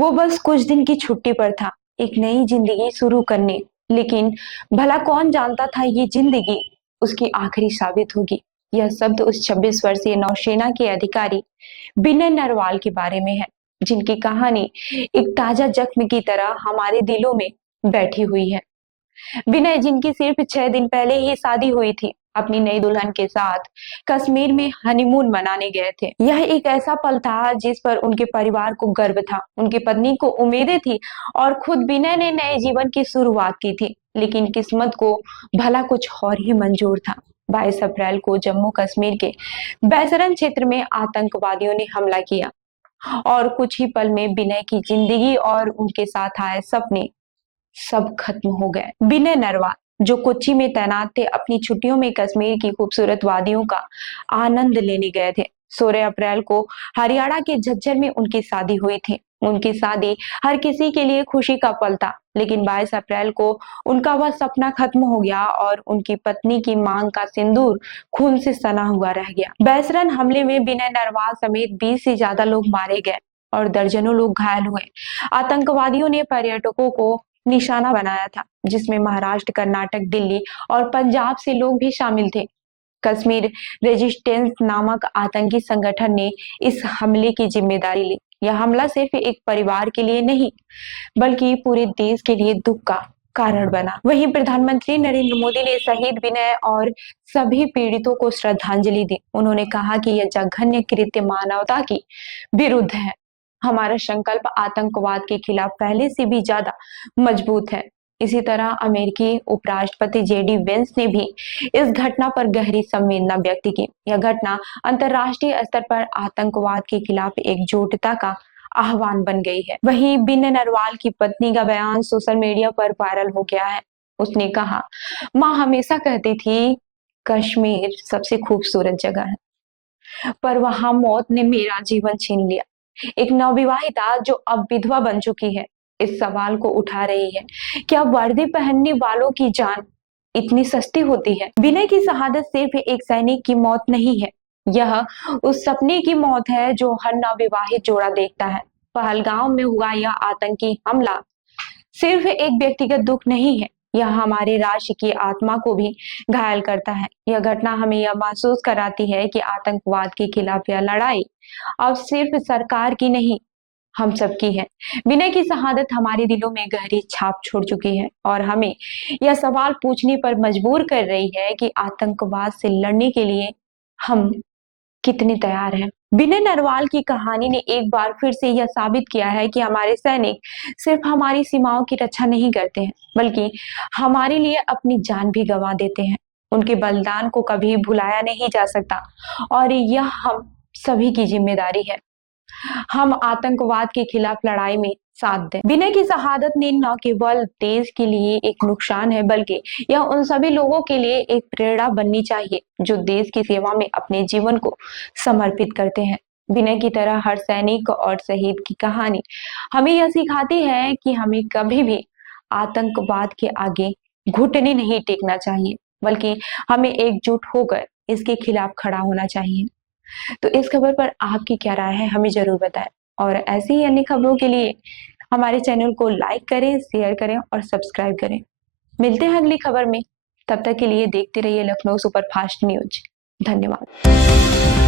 वो बस कुछ दिन की छुट्टी पर था, एक नई जिंदगी शुरू करने। लेकिन भला कौन जानता था ये जिंदगी उसकी आखिरी साबित होगी। यह शब्द उस 26 वर्षीय नौसेना के अधिकारी विनय नरवाल के बारे में है, जिनकी कहानी एक ताजा जख्म की तरह हमारे दिलों में बैठी हुई है। विनय, जिनकी सिर्फ 6 दिन पहले ही शादी हुई थी, अपनी नई दुल्हन के साथ कश्मीर में हनीमून मनाने गए थे। यह एक ऐसा पल था जिस पर उनके परिवार को गर्व था, उनकी पत्नी को उम्मीदें थी और खुद विनय ने नए जीवन की शुरुआत की थी। लेकिन किस्मत को भला कुछ और ही मंजूर था। 22 अप्रैल को जम्मू कश्मीर के बैसरन क्षेत्र में आतंकवादियों ने हमला किया और कुछ ही पल में विनय की जिंदगी और उनके साथ आए सपने सब खत्म हो गए। विनय नरवाल जो कोच्चि में तैनात थे, अपनी छुट्टियों में कश्मीर की खूबसूरत वादियों का आनंद लेने गए थे। 16 अप्रैल को हरियाणा के झज्जर में उनकी शादी हुई थी। उनकी शादी हर किसी के लिए खुशी का पल था, लेकिन 22 अप्रैल को उनका वह सपना खत्म हो गया और उनकी पत्नी की मांग का सिंदूर खून से सना हुआ रह गया। बैसरन हमले में विनय नरवाल समेत 20 से ज्यादा लोग मारे गए और दर्जनों लोग घायल हुए। आतंकवादियों ने पर्यटकों को निशाना बनाया था, जिसमें महाराष्ट्र, कर्नाटक, दिल्ली और पंजाब से लोग भी शामिल थे। कश्मीर रेजिस्टेंस नामक आतंकी संगठन ने इस हमले की जिम्मेदारी ली। यह हमला सिर्फ एक परिवार के लिए नहीं, बल्कि पूरे देश के लिए दुख का कारण बना। वहीं प्रधानमंत्री नरेंद्र मोदी ने शहीद विनय और सभी पीड़ितों को श्रद्धांजलि दी। उन्होंने कहा कि यह जघन्य कृत्य मानवता की विरुद्ध है। हमारा संकल्प आतंकवाद के खिलाफ पहले से भी ज्यादा मजबूत है। इसी तरह अमेरिकी उपराष्ट्रपति जेडी वेंस ने भी इस घटना पर गहरी संवेदना व्यक्त की। यह घटना अंतर्राष्ट्रीय स्तर पर आतंकवाद के खिलाफ एकजुटता का आह्वान बन गई है। वहीं विनय नरवाल की पत्नी का बयान सोशल मीडिया पर वायरल हो गया है। उसने कहा, माँ हमेशा कहती थी कश्मीर सबसे खूबसूरत जगह है, पर वहां मौत ने मेरा जीवन छीन लिया। एक नवविवाहिता जो अब विधवा बन चुकी है, इस सवाल को उठा रही है, क्या वर्दी पहनने वालों की जान इतनी सस्ती होती है? विनय की शहादत सिर्फ एक सैनिक की मौत नहीं है, यह उस सपने की मौत है जो हर नवविवाहित जोड़ा देखता है। पहलगाम में हुआ यह आतंकी हमला सिर्फ एक व्यक्तिगत दुख नहीं है, यह हमारे राष्ट्र की आत्मा को भी घायल करता है। यह घटना हमें यह महसूस कराती है कि आतंकवाद के खिलाफ यह लड़ाई अब सिर्फ सरकार की नहीं, हम सबकी है। विनय की शहादत हमारे दिलों में गहरी छाप छोड़ चुकी है और हमें यह सवाल पूछने पर मजबूर कर रही है कि आतंकवाद से लड़ने के लिए हम कितने तैयार हैं। विनय नरवाल की कहानी ने एक बार फिर से यह साबित किया है कि हमारे सैनिक सिर्फ हमारी सीमाओं की रक्षा नहीं करते हैं, बल्कि हमारे लिए अपनी जान भी गंवा देते हैं। उनके बलिदान को कभी भुलाया नहीं जा सकता और यह हम सभी की जिम्मेदारी है। हम आतंकवाद के खिलाफ लड़ाई में साथ दें। विनय की शहादत ने न केवल देश के लिए एक नुकसान है, बल्कि यह उन सभी लोगों के लिए एक प्रेरणा बननी चाहिए जो देश की सेवा में अपने जीवन को समर्पित करते हैं। विनय की तरह हर सैनिक और शहीद की कहानी हमें यह सिखाती है कि हमें कभी भी आतंकवाद के आगे घुटने नहीं टेकना चाहिए, बल्कि हमें एकजुट होकर इसके खिलाफ खड़ा होना चाहिए। तो इस खबर पर आपकी क्या राय है, हमें जरूर बताएं और ऐसी ही अन्य खबरों के लिए हमारे चैनल को लाइक करें, शेयर करें और सब्सक्राइब करें। मिलते हैं अगली खबर में, तब तक के लिए देखते रहिए लखनऊ सुपरफास्ट न्यूज। धन्यवाद।